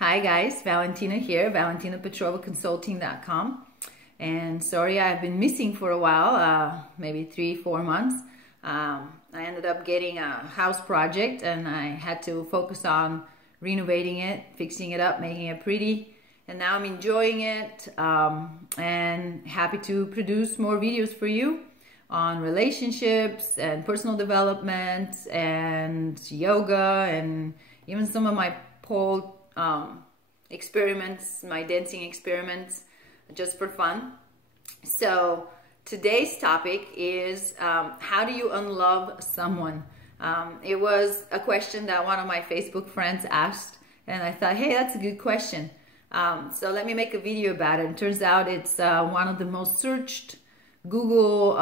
Hi guys, Valentina here, ValentinaPetrovaConsulting.com. And sorry I've been missing for a while, maybe 3-4 months. I ended up getting a house project and I had to focus on renovating it, fixing it up, making it pretty. And now I'm enjoying it and happy to produce more videos for you on relationships and personal development and yoga and even some of my pole experiments, my dancing experiments, just for fun. So today's topic is how do you unlove someone? It was a question that one of my Facebook friends asked, and I thought, hey, that's a good question. So let me make a video about it. It turns out it's one of the most searched Google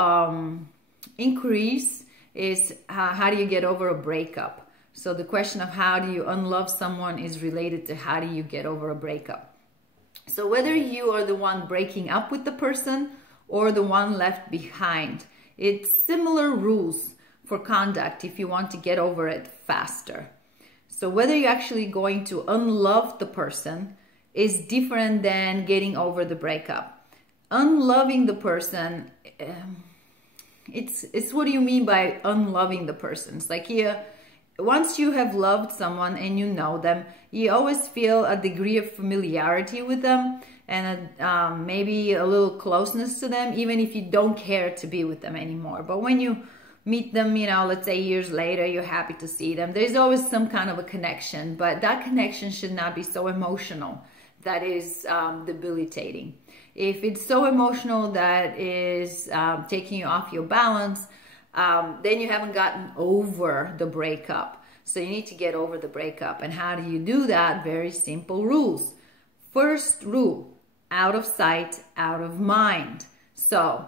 inquiries is how do you get over a breakup? So the question of how do you unlove someone is related to how do you get over a breakup. So whether you are the one breaking up with the person or the one left behind, it's similar rules for conduct if you want to get over it faster. So whether you're actually going to unlove the person is different than getting over the breakup. Unloving the person, it's what do you mean by unloving the person? It's like once you have loved someone and you know them, you always feel a degree of familiarity with them and maybe a little closeness to them, even if you don't care to be with them anymore. But when you meet them, let's say years later, you're happy to see them. There's always some kind of a connection, but that connection should not be so emotional that is debilitating. If it's so emotional that is taking you off your balance, then you haven't gotten over the breakup. So you need to get over the breakup. And how do you do that? Very simple rules. First rule, out of sight, out of mind. So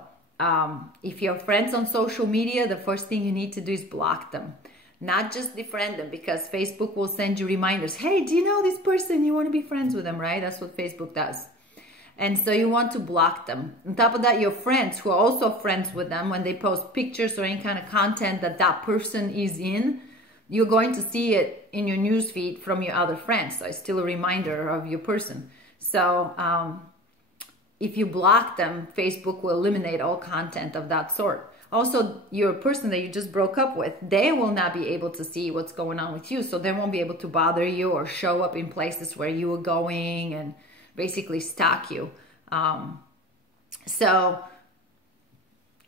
if you have friends on social media, the first thing you need to do is block them. Not just defriend them, because Facebook will send you reminders. Hey, do you know this person? You want to be friends with them, right? That's what Facebook does. And so you want to block them. On top of that, your friends who are also friends with them, when they post pictures or any kind of content that that person is in, you're going to see it in your newsfeed from your other friends. So it's still a reminder of your person. So if you block them, Facebook will eliminate all content of that sort. Also, your person that you just broke up with, they will not be able to see what's going on with you. So they won't be able to bother you or show up in places where you were going and basically stalk you. So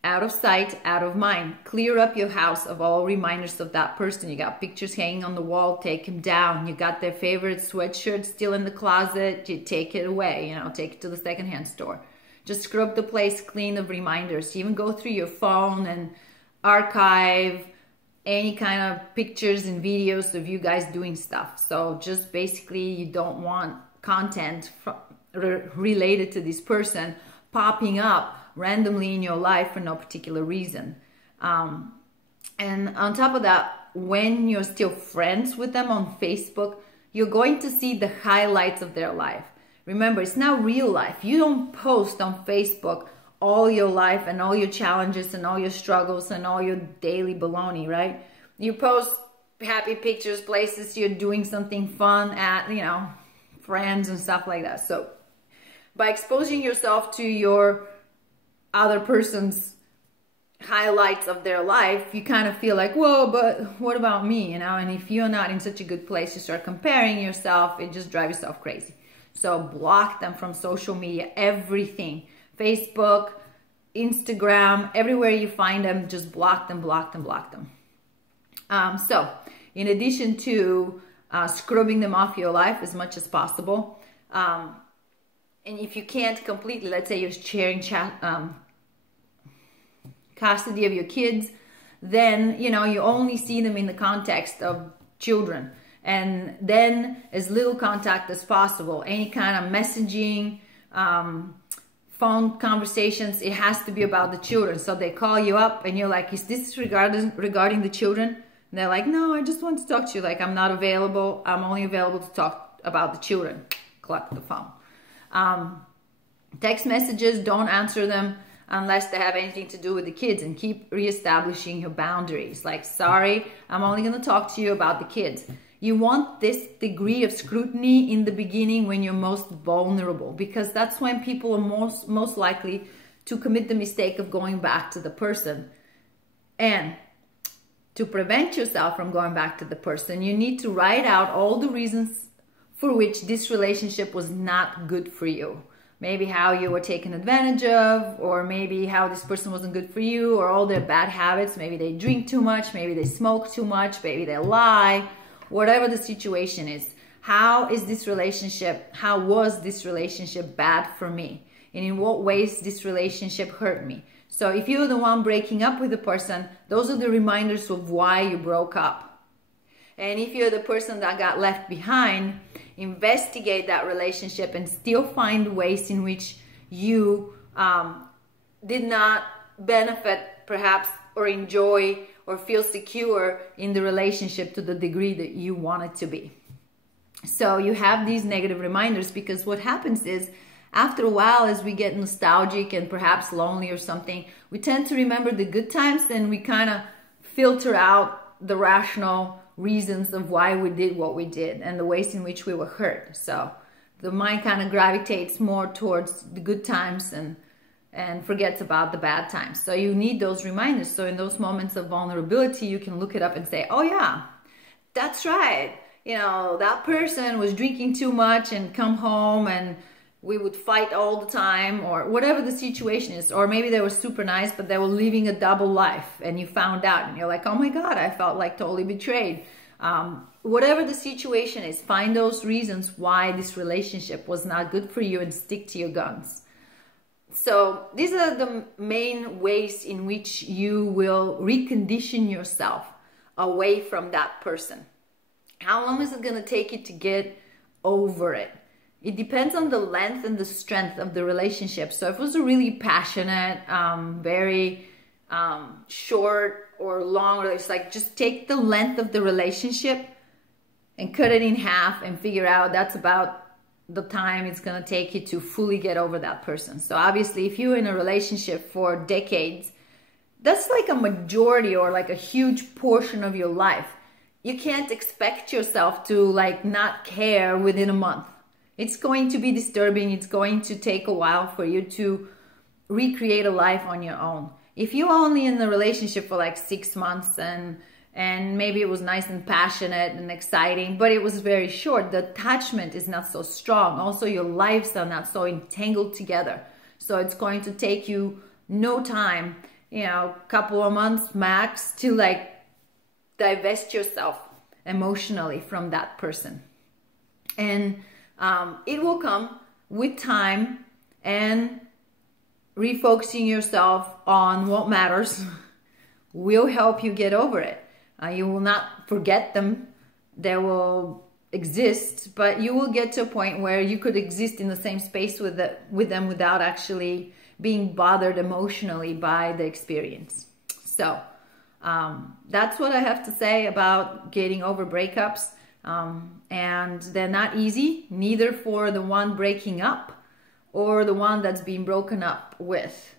out of sight, out of mind. Clear up your house of all reminders of that person. You got pictures hanging on the wall, take them down. You got their favorite sweatshirt still in the closet, you take it away, take it to the secondhand store. Just scrub the place clean of reminders. You even go through your phone and archive any kind of pictures and videos of you guys doing stuff. So just basically you don't want content related to this person popping up randomly in your life for no particular reason. And on top of that, when you're still friends with them on Facebook, you're going to see the highlights of their life. Remember, it's not real life. You don't post on Facebook all your life and all your challenges and all your struggles and all your daily baloney, right? You post happy pictures, places you're doing something fun at, friends and stuff like that. So by exposing yourself to your other person's highlights of their life, you kind of feel like, whoa, but what about me? And if you're not in such a good place, you start comparing yourself, it just drives yourself crazy. So block them from social media, everything. Facebook, Instagram, everywhere you find them, just block them, block them, block them. So in addition to scrubbing them off your life as much as possible, and if you can't completely, let's say you're sharing custody of your kids, then, you only see them in the context of children. And then as little contact as possible. Any kind of messaging, phone conversations, it has to be about the children. So they call you up and you're like, is this regarding the children? And they're like, no, I just want to talk to you. Like, I'm not available. I'm only available to talk about the children. Collect the phone. Text messages, don't answer them unless they have anything to do with the kids, and keep reestablishing your boundaries. Like, sorry, I'm only going to talk to you about the kids. You want this degree of scrutiny in the beginning when you're most vulnerable, because that's when people are most likely to commit the mistake of going back to the person. And to prevent yourself from going back to the person, you need to write out all the reasons for which this relationship was not good for you. Maybe how you were taken advantage of, or maybe how this person wasn't good for you, or all their bad habits. Maybe they drink too much, maybe they smoke too much, maybe they lie. Whatever the situation is, how was this relationship bad for me? And in what ways this relationship hurt me? So if you're the one breaking up with the person, those are the reminders of why you broke up. And if you're the person that got left behind, investigate that relationship and still find ways in which you did not benefit perhaps, or enjoy, or feel secure in the relationship to the degree that you want it to be. So you have these negative reminders, because what happens is, after a while, as we get nostalgic and perhaps lonely or something, we tend to remember the good times, and we kind of filter out the rational reasons of why we did what we did and the ways in which we were hurt. So the mind kind of gravitates more towards the good times and forgets about the bad times. So you need those reminders. So in those moments of vulnerability, you can look it up and say, oh yeah, that's right. You know, that person was drinking too much and come home and we would fight all the time, or whatever the situation is. Or maybe they were super nice, but they were living a double life and you found out and you're like, oh my God, I felt like totally betrayed. Whatever the situation is, find those reasons why this relationship was not good for you and stick to your guns. So these are the main ways in which you will recondition yourself away from that person. How long is it going to take you to get over it? It depends on the length and the strength of the relationship. So if it was a really passionate, very short or long, it's like just take the length of the relationship and cut it in half and figure out that's about the time it's going to take you to fully get over that person. So obviously, if you're in a relationship for decades, that's like a majority or like a huge portion of your life. You can't expect yourself to like not care within a month. It's going to be disturbing. It's going to take a while for you to recreate a life on your own. If you're only in the relationship for like 6 months and maybe it was nice and passionate and exciting, but it was very short, the attachment is not so strong. Also, your lives are not so entangled together. So it's going to take you no time, you know, a couple of months max to like divest yourself emotionally from that person. And it will come with time and refocusing yourself on what matters will help you get over it. You will not forget them. They will exist, but you will get to a point where you could exist in the same space with them without actually being bothered emotionally by the experience. So that's what I have to say about getting over breakups. And they're not easy, neither for the one breaking up or the one that's being broken up with.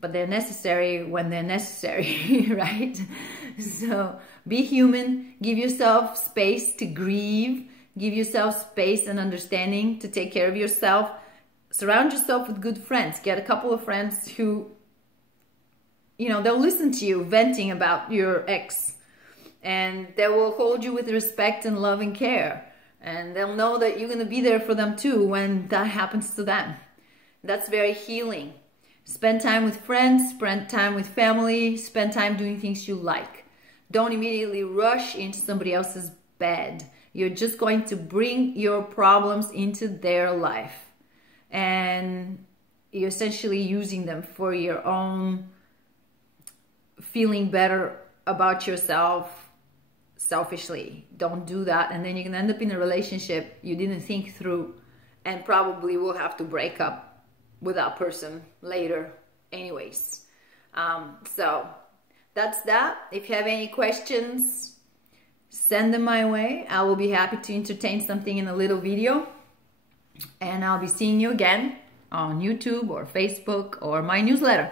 But they're necessary when they're necessary, right? So be human, give yourself space to grieve, give yourself space and understanding to take care of yourself. Surround yourself with good friends. Get a couple of friends who, you know, they'll listen to you venting about your ex. And they will hold you with respect and love and care. And they'll know that you're going to be there for them too when that happens to them. That's very healing. Spend time with friends, spend time with family, spend time doing things you like. Don't immediately rush into somebody else's bed. You're just going to bring your problems into their life. And you're essentially using them for your own feeling better about yourself selfishly. Don't do that, and then you can end up in a relationship you didn't think through and probably will have to break up with that person later anyways. So that's that. If you have any questions, send them my way. I will be happy to entertain something in a little video, and I'll be seeing you again on YouTube or Facebook or my newsletter.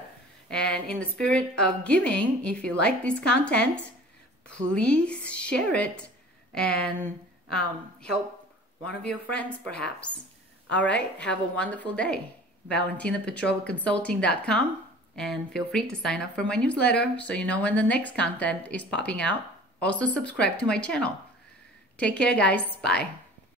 And in the spirit of giving, if you like this content, please share it and help one of your friends perhaps. All right, have a wonderful day. ValentinaPetrovaConsulting.com, and feel free to sign up for my newsletter so you know when the next content is popping out. Also subscribe to my channel. Take care, guys. Bye.